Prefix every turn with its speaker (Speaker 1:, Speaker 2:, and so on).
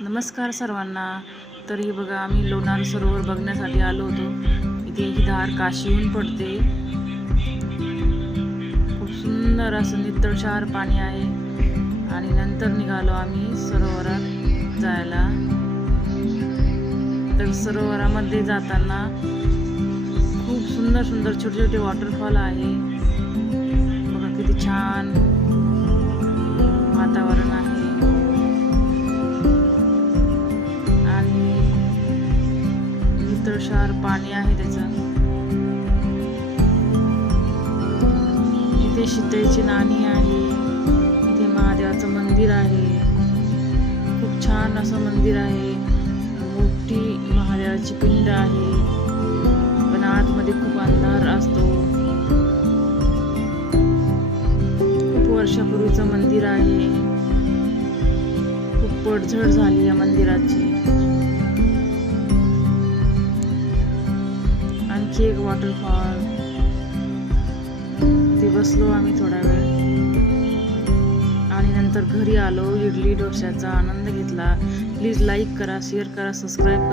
Speaker 1: नमस्कार सर्वांना. तरी बघा आम्ही लोणार सरोवर बघण्यासाठी आलो होतो. इथे ही धार काशीहून पडते. खूप सुंदर असं नितळशार पाणी आहे. आणि नंतर निघालो आम्ही सरोवरात जायला. तर सरोवरामध्ये जाताना खूप सुंदर सुंदर छोटे छोटे वॉटरफॉल आहे. बघा किती छान नितळशार पाणी आहे त्याचं. इथे शीतळेची नाणी आहे. इथे महादेवाचं मंदिर आहे. खूप छान असं मंदिर आहे. मोठी महादेवाची पिंड आहे. पण आतमध्ये खूप अंधार असतो. खूप वर्षापूर्वीचं मंदिर आहे. खूप पडझड झाली या मंदिराची. आणखी एक वॉटरफॉल ते बसलो आम्ही थोडा वेळ. आणि नंतर घरी आलो इडली डोश्याचा आनंद घेतला. प्लीज लाईक करा शेअर करा सबस्क्राईब करा.